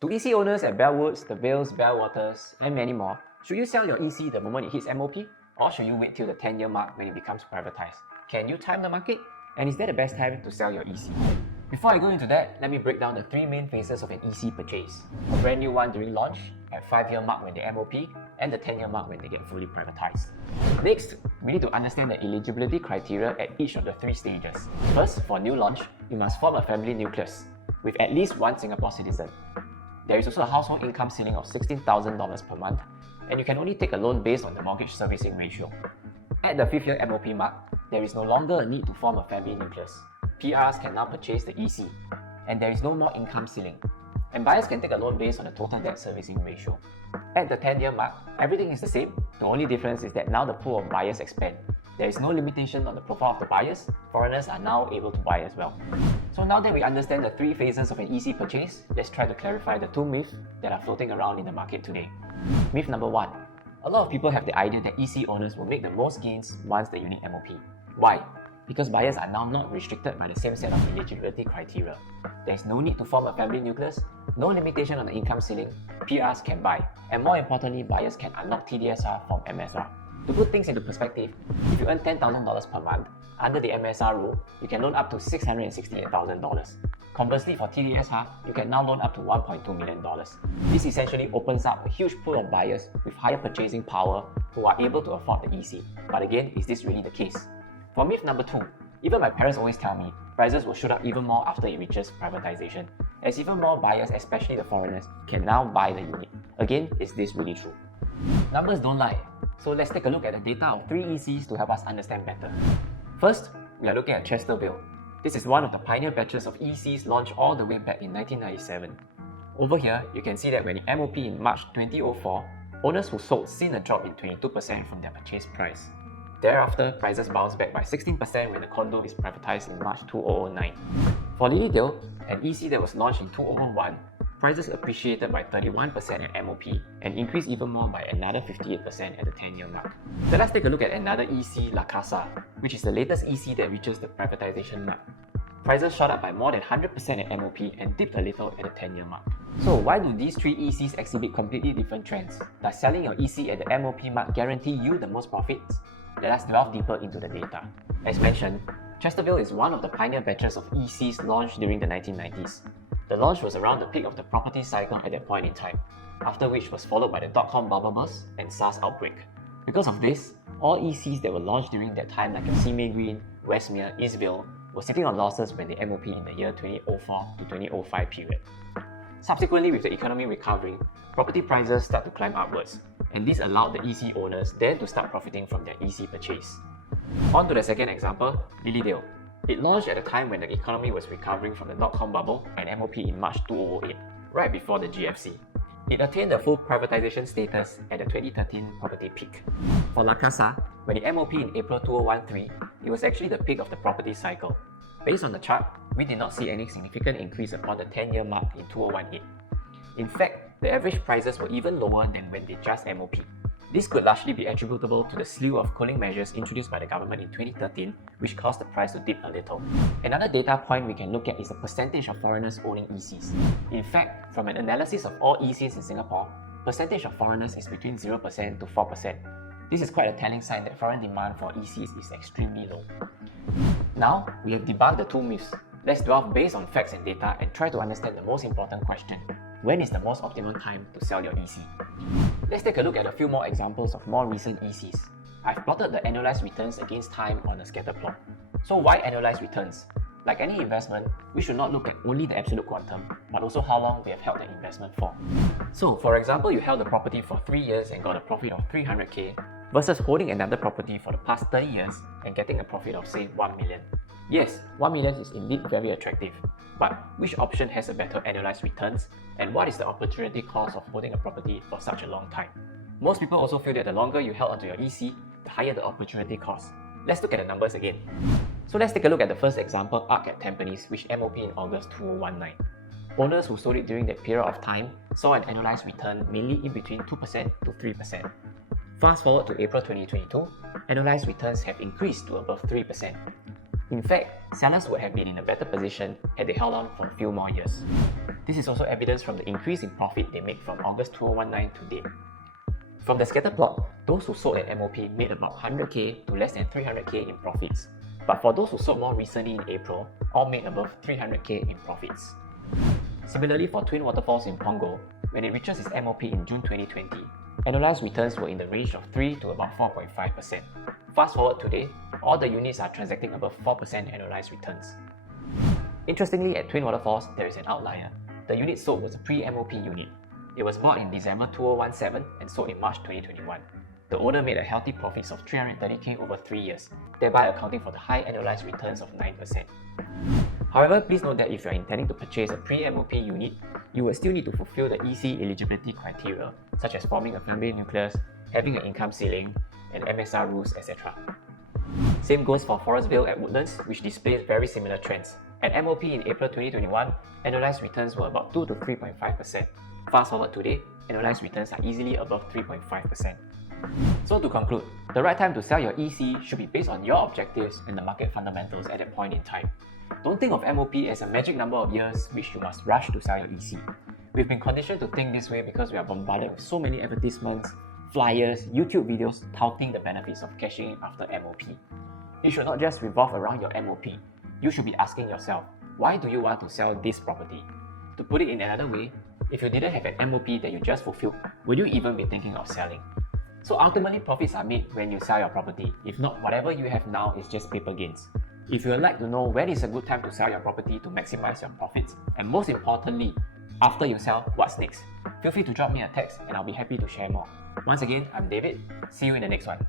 To EC owners at Bellewoods, the Vales, Bellewaters, and many more, should you sell your EC the moment it hits MOP? Or should you wait till the 10-year mark when it becomes privatized? Can you time the market? And is that the best time to sell your EC? Before I go into that, let me break down the three main phases of an EC purchase. A brand new one during launch, at 5-year mark when they MOP, and the 10-year mark when they get fully privatized. Next, we need to understand the eligibility criteria at each of the three stages. First, for new launch, you must form a family nucleus with at least one Singapore citizen. There is also a household income ceiling of $16,000 per month, and you can only take a loan based on the mortgage servicing ratio. At the 5th year MOP mark, there is no longer a need to form a family nucleus. PRs can now purchase the EC, and there is no more income ceiling. And buyers can take a loan based on the total debt servicing ratio. At the 10-year mark, everything is the same. The only difference is that now the pool of buyers expand. There is no limitation on the profile of the buyers. Foreigners are now able to buy as well. So now that we understand the three phases of an EC purchase, let's try to clarify the two myths that are floating around in the market today. Myth number 1. A lot of people have the idea that EC owners will make the most gains once the unit MOP. Why? Because buyers are now not restricted by the same set of eligibility criteria. There is no need to form a family nucleus, no limitation on the income ceiling, PRs can buy, and more importantly, buyers can unlock TDSR from MSR. To put things into perspective, if you earn $10,000 per month, under the MSR rule, you can loan up to $668,000. Conversely, for TDSR, you can now loan up to $1.2 million. This essentially opens up a huge pool of buyers with higher purchasing power who are able to afford the EC. But again, is this really the case? For myth number 2, even my parents always tell me prices will shoot up even more after it reaches privatization, as even more buyers, especially the foreigners, can now buy the unit. Again, is this really true? Numbers don't lie, so let's take a look at the data of 3 ECs to help us understand better. First, we are looking at Chestervale. This is one of the pioneer batches of ECs launched all the way back in 1997. Over here, you can see that when it MOP in March 2004, owners who sold seen a drop in 22% from their purchase price. Thereafter, prices bounced back by 16% when the condo is privatized in March 2009. For Lilydale, an EC that was launched in 2001, prices appreciated by 31% at MOP and increased even more by another 58% at the 10-year mark. So let's take a look at another EC, Casa, which is the latest EC that reaches the privatization mark. Prices shot up by more than 100% at MOP and dipped a little at the 10-year mark. So why do these 3 ECs exhibit completely different trends? Does selling your EC at the MOP mark guarantee you the most profits? Let us delve deeper into the data. As mentioned, Chestervale is one of the pioneer batches of ECs launched during the 1990s. The launch was around the peak of the property cycle at that point in time, after which was followed by the dot-com bubble burst and SARS outbreak. Because of this, all ECs that were launched during that time like Simei Green, Westmere, Eastville were sitting on losses when they MOP in the year 2004 to 2005 period. Subsequently, with the economy recovering, property prices start to climb upwards, and this allowed the EC owners then to start profiting from their EC purchase. On to the second example, Lilydale. It launched at a time when the economy was recovering from the dot-com bubble and MOP in March 2008, right before the GFC. It attained the full privatization status at the 2013 property peak. For Casa, when it MOP in April 2013, it was actually the peak of the property cycle. Based on the chart, we did not see any significant increase upon the 10-year mark in 2018. In fact, the average prices were even lower than when they just MOP. This could largely be attributable to the slew of cooling measures introduced by the government in 2013, which caused the price to dip a little. Another data point we can look at is the percentage of foreigners owning ECs. In fact, from an analysis of all ECs in Singapore, percentage of foreigners is between 0% to 4%. This is quite a telling sign that foreign demand for ECs is extremely low. Now, we have debunked the 2 myths. Let's delve based on facts and data and try to understand the most important question. When is the most optimum time to sell your EC? Let's take a look at a few more examples of more recent ECs. I've plotted the annualized returns against time on a scatter plot. So why annualized returns? Like any investment, we should not look at only the absolute quantum, but also how long we have held the investment for. So for example, you held the property for 3 years and got a profit of 300k, versus holding another property for the past 30 years and getting a profit of say 1 million. Yes, 1 million is indeed very attractive, but which option has a better annualized returns, and what is the opportunity cost of holding a property for such a long time? Most people also feel that the longer you held onto your EC, the higher the opportunity cost. Let's look at the numbers again. So let's take a look at the first example, Arc at Tampines, which MOP in August 2019. Owners who sold it during that period of time saw an annualized return mainly in between 2% to 3%. Fast forward to April 2022, annualized returns have increased to above 3%. In fact, sellers would have been in a better position had they held on for a few more years. This is also evidence from the increase in profit they made from August 2019 to date. From the scatter plot, those who sold at MOP made about 100k to less than 300k in profits. But for those who sold more recently in April, all made above 300k in profits. Similarly for Twin Waterfalls in Punggol, when it reaches its MOP in June 2020, annualized returns were in the range of 3 to about 4.5%. Fast forward today, all the units are transacting above 4% annualized returns. Interestingly, at Twin Waterfalls, there is an outlier. The unit sold was a pre-MOP unit. It was bought in December 2017 and sold in March 2021. The owner made a healthy profits of 330k over 3 years, thereby accounting for the high annualized returns of 9%. However, please note that if you are intending to purchase a pre-MOP unit, you will still need to fulfill the EC eligibility criteria, such as forming a family nucleus, having an income ceiling, and MSR rules, etc. Same goes for Forestville at Woodlands, which displays very similar trends. At MOP in April 2021, annualized returns were about 2 to 3.5%. Fast forward today, annualized returns are easily above 3.5%. So to conclude, the right time to sell your EC should be based on your objectives and the market fundamentals at that point in time. Don't think of MOP as a magic number of years which you must rush to sell your EC. We've been conditioned to think this way because we are bombarded with so many advertisements, flyers, YouTube videos touting the benefits of cashing in after MOP. It should not just revolve around your MOP. You should be asking yourself, why do you want to sell this property? To put it in another way, if you didn't have an MOP that you just fulfilled, would you even be thinking of selling? So ultimately, profits are made when you sell your property. If not, whatever you have now is just paper gains. If you would like to know when is a good time to sell your property to maximize your profits, and most importantly, after you sell, what's next? Feel free to drop me a text and I'll be happy to share more. Once again, I'm David. See you in the next one.